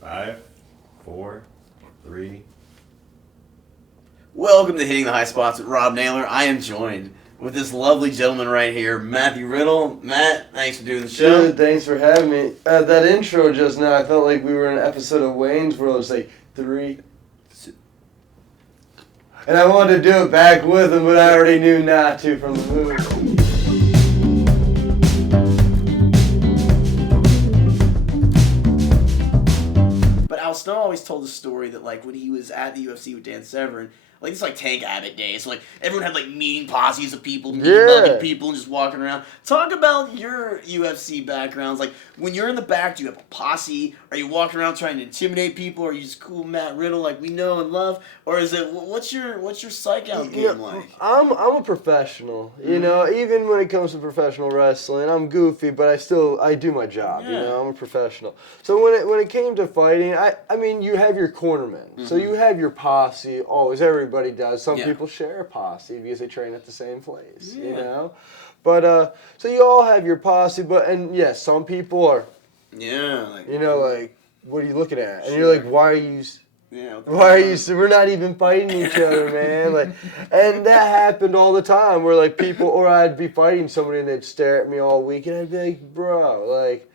5, 4, 3. Welcome to Hitting the High Spots with Rob Naylor. I am joined with this lovely gentleman right here, Matthew Riddle. Matt, thanks for doing the show. Dude, thanks for having me. That intro just now, I felt like we were in an episode of Wayne's World. It's like 3. And I wanted to do it back with him, but I already knew not to from the movie. Al Snow always told the story that, like, when he was at the UFC with Dan Severn, like, it's like Tank Abbott days. So, like, everyone had, like, meeting posses of people, mugging people, and just walking around. Talk about your UFC backgrounds. Like, when you're in the back, do you have a posse? Are you walking around trying to intimidate people? Are you just cool Matt Riddle like we know and love? Or is it, what's your psych out game like? I'm a professional, you know, even when it comes to professional wrestling. I'm goofy, but I do my job, you know, I'm a professional. So when it came to fighting, I mean, you have your cornermen. So you have your posse, always, everybody does. Some people share a posse because they train at the same place, you know. But, so you all have your posse, and yes, some people are, like, you know, like, what are you looking at? And you're like, why are you... We're not even fighting each other, man. Like, and that happened all the time. Where like people, or I'd be fighting somebody and they'd stare at me all week, and I'd be like, bro, like,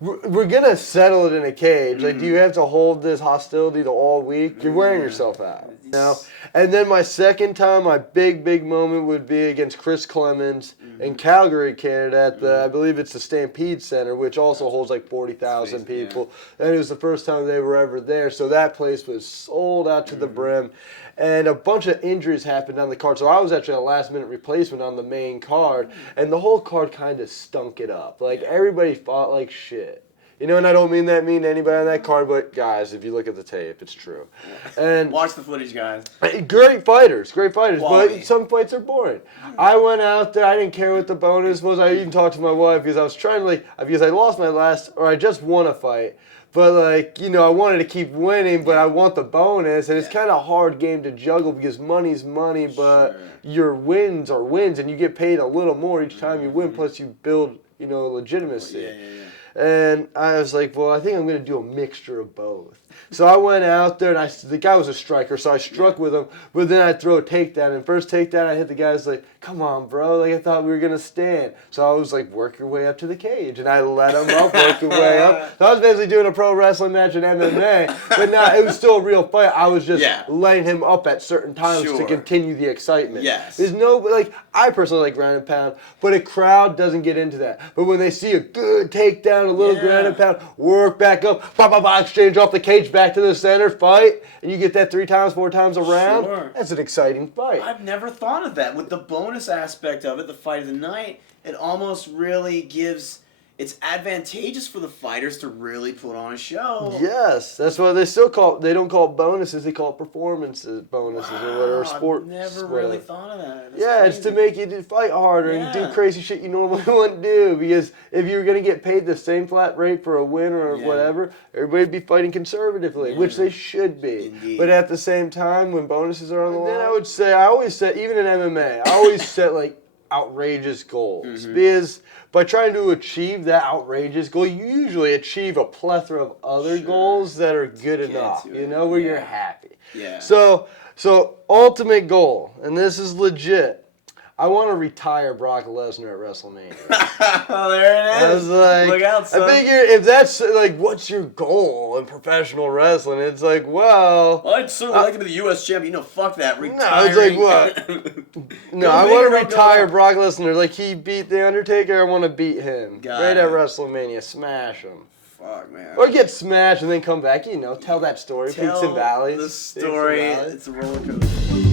we're gonna settle it in a cage. Like, do you have to hold this hostility to all week? You're wearing yourself out, you know. And then my second time, my big moment would be against Chris Clemens in Calgary, Canada, at the I believe it's the Stampede Center, which also holds like 40,000 people. And it was the first time they were ever there, so that place was sold out to the brim. And a bunch of injuries happened on the card, so I was actually a last-minute replacement on the main card, and the whole card kind of stunk it up. Like, everybody fought like shit. You know, and I don't mean to anybody on that card, but guys, if you look at the tape, it's true. And watch the footage, guys. Great fighters, Quality. but some fights are boring. I went out there, I didn't care what the bonus was. I even talked to my wife because I was trying to, because I lost my last, or I just won a fight. But, like, you know, I wanted to keep winning, but I want the bonus. And it's kind of a hard game to juggle because money's money, but your wins are wins. And you get paid a little more each time you win, plus you build, you know, legitimacy. And I was like, well, I think I'm going to do a mixture of both. So I went out there, and the guy was a striker, so I struck with him, but then I'd throw a takedown. And first takedown, I hit the guy, I was like, come on, bro. Like, I thought we were going to stand. So I was like, work your way up to the cage. And I let him up, work your way up. So I was basically doing a pro wrestling match in MMA, but now it was still a real fight. I was just letting him up at certain times to continue the excitement. There's no, like, I personally like ground and pound, but a crowd doesn't get into that. But when they see a good takedown, a little ground and pound, work back up, exchange off the cage, back to the center, fight, and you get that 3 times, 4 times around, that's an exciting fight. I've never thought of that. With the bonus aspect of it, the fight of the night, it almost really gives... It's advantageous for the fighters to really put on a show. Yes, that's why they don't call it bonuses, they call it performances bonuses or whatever, sport. I've never really thought of that. That's crazy. It's to make you fight harder and do crazy shit you normally wouldn't do, because if you were going to get paid the same flat rate for a win or whatever, everybody'd be fighting conservatively, which they should be. Indeed. But at the same time, when bonuses are on the line, then I always set, even in MMA, I always set like outrageous goals, because by trying to achieve that outrageous goal, you usually achieve a plethora of other goals that are good enough, you know, where you're happy. So ultimate goal, and this is legit, I want to retire Brock Lesnar at WrestleMania. Oh, there it is. I was like, look out, son. I figure if that's like, what's your goal in professional wrestling? It's like, well, I'd certainly like to be the U.S. champion. No, fuck that. Retiring. No, it's like, what? No, I want to retire Brock Lesnar. Like, he beat The Undertaker, I want to beat him. At WrestleMania. Smash him. Fuck, man. Or get smashed and then come back, you know, tell that story. Peaks and valleys. The story. It's a roller coaster.